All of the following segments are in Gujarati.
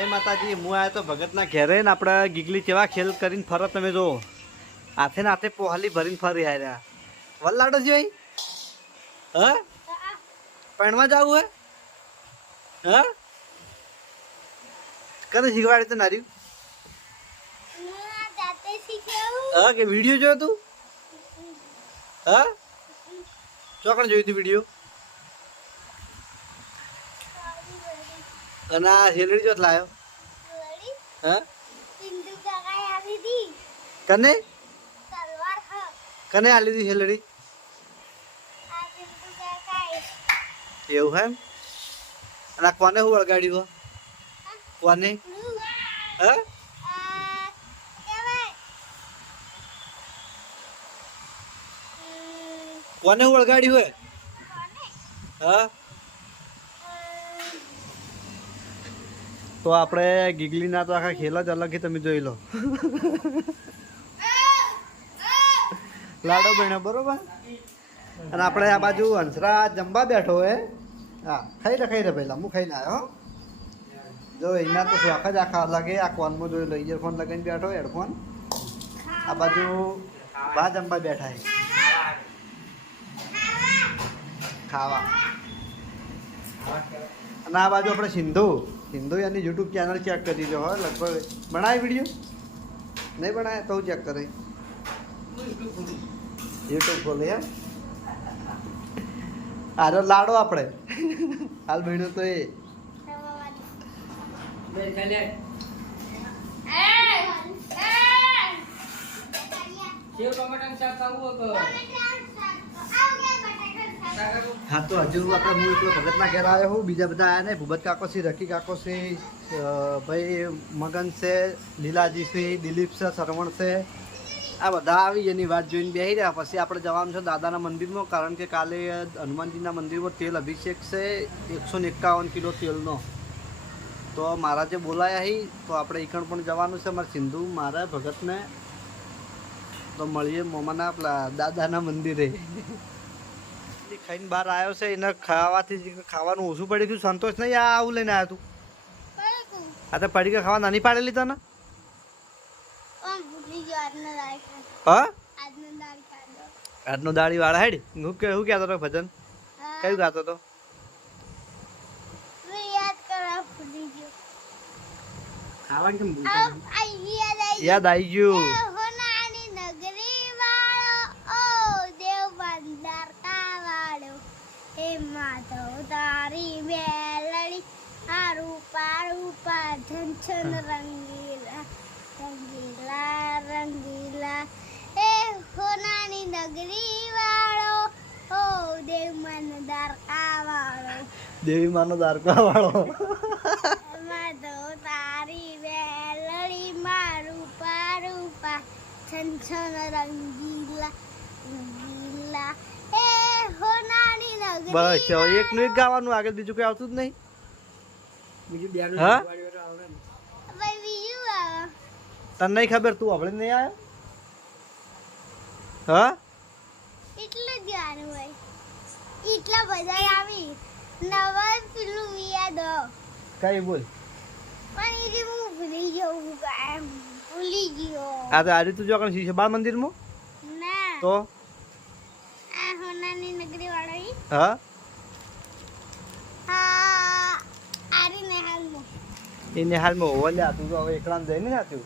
જય માતાજી, હું આવ્યો તો ભગતના ઘેરે ને આપણે ગીગલી કેવા ખેલ કરીને ફરો તમે જો. હાથે ને હાથે પોહાલી ભરીને ફરી આવ્યા વલ્લાડો છે ભાઈ. હ? પણવા જવું હે? હ? કરે શીખવાડે તો નાર્યું. હા કે વીડિયો જોયો તું? હા? ચોકણ જોયું તું વીડિયો? અને આ શેલડી ચોથ લાયો. હા? કને? કને આ લીધી શેલડી એવું હે અને આ કોને હું વળગાડ્યું કોને? હા? કોને વળગાડ્યું હે? હા? તો આપણે ગીગલીના તો આખા ખેલ જ અલગ છે, તમે જોઈ લો. લાડો બન્યો બરોબર? અને આપણે આ બાજુ હંસરા જમવા બેઠો હે. હા, ખાઈ લે ખાઈ લે પહેલાં, હું ખાઈને આવ્યો જો, એના તો શોખ જ આખા અલગ હે આ કોનમાં જોઈ લો ઇયરફોન લગાવીને બેઠો, હેડફોન. આ બાજુ બા જમવા બેઠા છે. ખાવા. અને આ બાજુ આપણે સિંધુ. એની યુટ્યુબ ચેનલ ચેક કરી જો હો લગભગ. બનાય વીડિયો નહીં બનાય? તો ચેક કરે યુટ્યુબ ખોલે એમ? આરો લાડો આપણે. હાલ બન્યો તો એ. હા, તો હજુ આપણે હું એકલો ભગતના ઘેર આવ્યો હું, બીજા બધા આવ્યા ને ભૂપત કાકો રકી કાકો છે ભાઈ મગન છે, લીલાજી છે, દિલીપ છે, સરવણ છે. આ બધા આવી એની વાત જોઈને બેસી રહ્યા. પછી આપણે જવાનું છે દાદાના મંદિરમાં, કારણ કે કાલે હનુમાનજીના મંદિરમાં તેલ અભિષેક છે, એકસો એકાવન કિલો તેલનો. તો મારા જે બોલાયા હી, તો આપણે ઈકણ પણ જવાનું છે. મારે સિંધુ, મારા ભગતને. તો મળીએ મોમાના દાદાના મંદિરે. ખાઈને બહાર આવ્યો છે એને ખાવાથી ખાવાનું ઓછું પડી ગયું. સંતોષ નહીં આ આવું લઈને આવ્યો તું. આ તો પડી ગયો ખાવા નાની પાડેલી તને? હા? આજનો દાળી વાળા હેડ. હું કે હું કહેતો હતો ભજન? કયું ગાતો હતો? યાદ આવી ગયું તારી મેલડી હારું પારું પા છન રંગીલા રંગીલા રંગીલા એ હોનાની નગરી વાળો ઓ દેવ મન દ્વારકા વાળો દેવી માનો દારકા વાળો માધવ તારી વેલડી મારું પારું પા છન છન રંગીલા રંગીલા એ હોનાની નગરી બસ હવે એકનું એક ગાવાનું આગળ બીજું કઈ આવતું જ નહીં બીજું તને નહીં ખબર તું આપણે નહીં આવ્યો હા? એટલે જ ગાનું હોય. એટલા બધા આવી. નવા પેલું વિયા દો. કઈ બોલ? પણ એ હું ભૂલી ગયો હું ભૂલી ગયો. આ તો આજે તું જો કણ શીશે બાળ મંદિરમાં? ના. તો? આ હોનાની નગરી વાળો હ? હા આરી ને હાલમાં. એને હાલમાં હોવા લ્યા તું તો હવે એકલા જઈને ને જાતું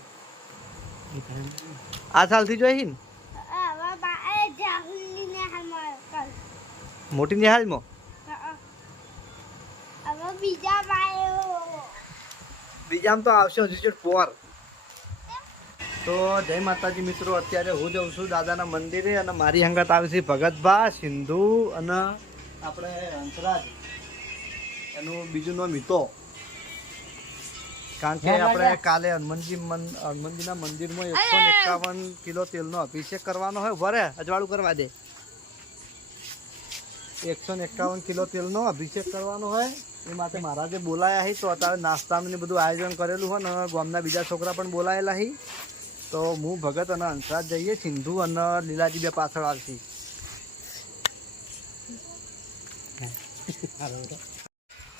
આ સાલથી જોઈ ને મોટી ની હાલમાં બીજા બીજામાં તો આવશે હજુ પોર તો જય માતાજી મિત્રો, અત્યારે હું જઉં છું દાદાના મંદિરે અને મારી હંગત આવે છે ભગતભા, સિંધુ અને આપણે હંસરાજ. એનું બીજું નામ હિતો. કારણ કે આપણે કાલે હનુમાનજી મન હનુમાનજીના મંદિરમાં એકસો એકાવન કિલો તેલનો અભિષેક કરવાનો હોય વરે અજવાળું કરવા દે. એકસો ને એકાવન કિલો તેલનો અભિષેક કરવાનો હોય એ માટે મહારાજે બોલાયા હી તો અત્યારે નાસ્તાનું બધું આયોજન કરેલું હોય ને ગામના બીજા છોકરા પણ બોલાયેલા હી. તો હું ભગત અને હંસરાજ જઈએ સિંધુ અને લીલાજી બે પાછળ આવશે.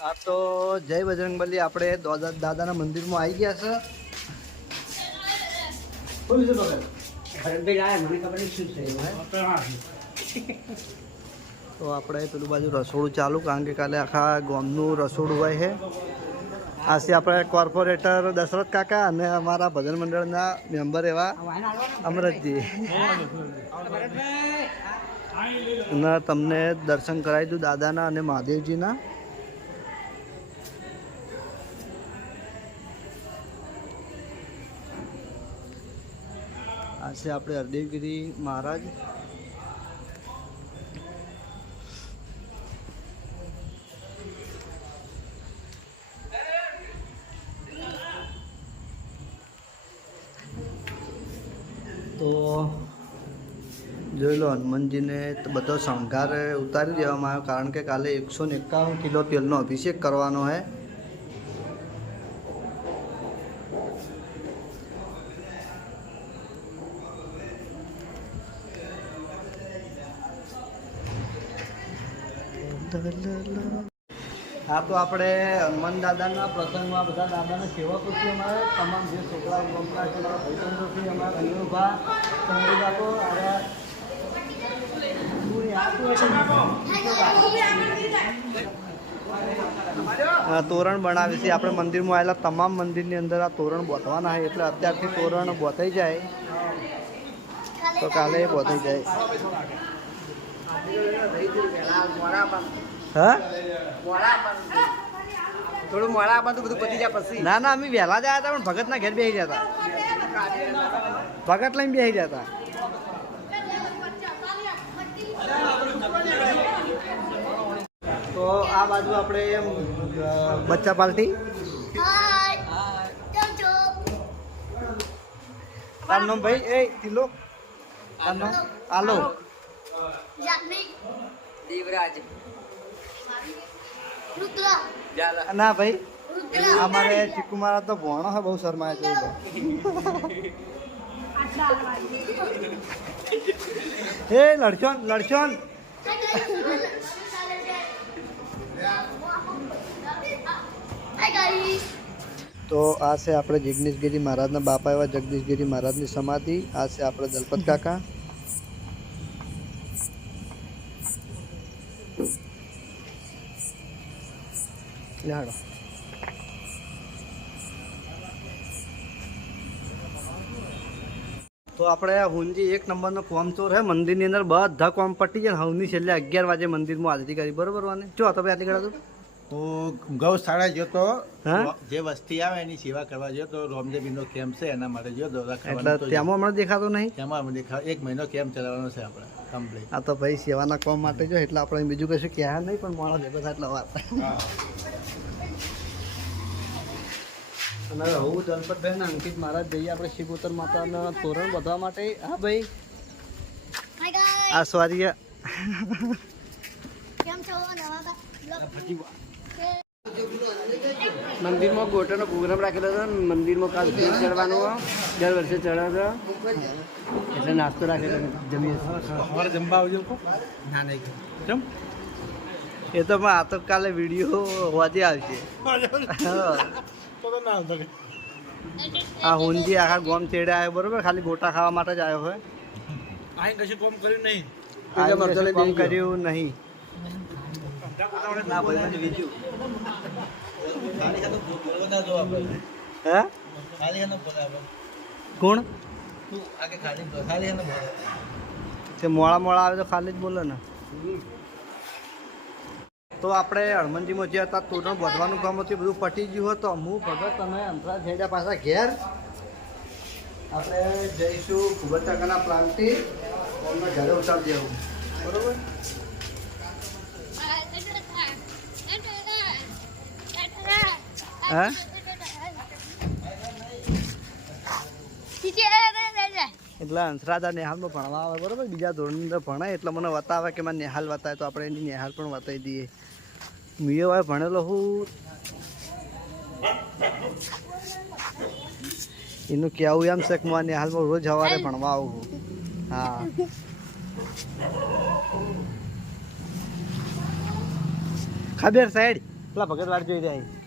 આ તો જય બજરંગબલી આપણે દાદાના મંદિરમાં આવી ગયા છે? તો આપણે પેલું બાજુ રસોડું ચાલુ કારણ કે કાલે આખા ગામનું રસોડું હોય છે. આથી આપણે કોર્પોરેટર દશરથ કાકા અને અમારા ભજન મંડળના મેમ્બર એવા અમરતજી. અને તમને દર્શન કરાવી દઉં દાદાના અને મહાદેવજીના. છે આપણે હરદેવગીરી મહારાજ. તો જોઈ લો, હનુમાનજીને બધો શણગાર ઉતારી દેવામાં આવ્યો, કારણ કે કાલે એકસો એકાવન કિલો તેલનો અભિષેક કરવાનો છે. હા, તો આપણે હનુમાન દાદાના પ્રસંગમાં બધા દાદાના સેવકો છે અમારે. તમામ જે છોકરાઓ ગમતા છે અમારા ભાઈબંધો છે, અમારા કન્યુભા સમરી બાપો આ તોરણ બનાવે છે. આપણે મંદિરમાં આવેલા તમામ મંદિરની અંદર આ તોરણ બોધવાના હોય એટલે અત્યારથી તોરણ બોધાઈ જાય. તો કાલે બોધાઈ જાય. હા? થોડું મોડા બધું બધું પતી જાય પછી. ના ના અમે વહેલા જ આવ્યા હતા પણ ભગતના ઘેર બેસી જતા. ભગત લઈને બેસી જતા. તો આ બાજુ આપણે એમ, બચ્ચા કેમ તારું નામ ભાઈ? એ તિલો તારું નામ? દેવરાજ. ના ભાઈ અમારે ચીકુ મારા તો ભણો હે બહુ શરમાય છે હે એ લડશો ને, લડશો ને. તો આ છે આપણે જિગ્નેશગીરી મહારાજના બાપા એવા જગદીશગીરી મહારાજની સમાધિ. આ છે આપણે દલપત કાકા. લે તો આપણે હુંજી એક નંબરનો કોમ ચોર હે મંદિરની અંદર બધા કોમ પટી જાય હવની છેલ્લે અગિયાર વાગે મંદિરમાં હાજરી કરી. બરોબર વાને? જો તમે ભાઈ આટલી કરાતું હું ગૌશાળા ગયો તો જે વસ્તી આવે એની સેવા કરવા ગયો તો રોમદેવીનો કેમ્પ છે એના માટે ગયો તો એટલે ખાવાનું હમણાં દેખાતો નહીં? તેમાં દેખા એક મહિનો કેમ્પ ચલાવવાનો છે આપણે કમ્પ્લીટ આ તો ભાઈ સેવાના કોમ માટે જો એટલે આપણે બીજું કશું કહેવા નહીં પણ માણસ ભેગો થાય એટલે વાત. અને હું દલપતભાઈ ને અંકિત મહારાજ જઈએ આપણે શિવોતર માતાના તોરણ વધવા માટે. હા ભાઈ. આ સ્વારી કેમ છો? નવા મંદિરમાં ગોટરનો પ્રોગ્રામ રાખેલો હતો ને મંદિરમાં કાલ ભેટ ચડવાનું દર વર્ષે ચડાવતો એટલે નાસ્તો રાખેલો જમીએ. સવારે જમવા આવજો. ના નહીં કેમ? એ તો પણ આ તો કાલે વીડિયો હોવાથી આવશે. તો ના આ હુંજી આખા ગોમ ચેડે આવ્યો બરોબર? ખાલી ગોટા ખાવા માટે જ આવ્યો હોય. આઈ કશું કોમ કર્યું નહીં. આ બીજા મરચાં લઈ કામ. કર્યું નહીં. ના ભાઈ બીજું. ખાલી ખાલી બોલવા જો આપણે હે? ખાલી એને બોલાવે. કોણ? તું આગે ખાલી ખાલી એને બોલાવે. તે મોળા મોળા આવે તો ખાલી જ બોલે ને. તો આપણે હનુમાનજીમાં જે હતા તોરણ બધવાનું કામ હતું બધું પટી ગયું હતું. હું ભગત અને અંતરા જઈડા પાછા ઘેર. આપણે જઈશું કુબરચાકાના પ્લાન્ટથી. અમને ઘરે ઉતારી દેવું. બરોબર? એટલે અંસરાદા નેહાલમાં ભણવા આવે, બરોબર? બીજા ધોરણની અંદર ભણાય, એટલે મને બતાવે કે મને નેહાલ વતાય, તો આપણે એની નેહાલ પણ વતાવી દઈએ. મિયો ભાઈ ભણેલો હું. એનું કહેવું એમ છે કે હું આ રોજ સવારે ભણવા આવું હા. ખબર સાઈડ પેલા ભગતવાડ જોઈ રહ્યા.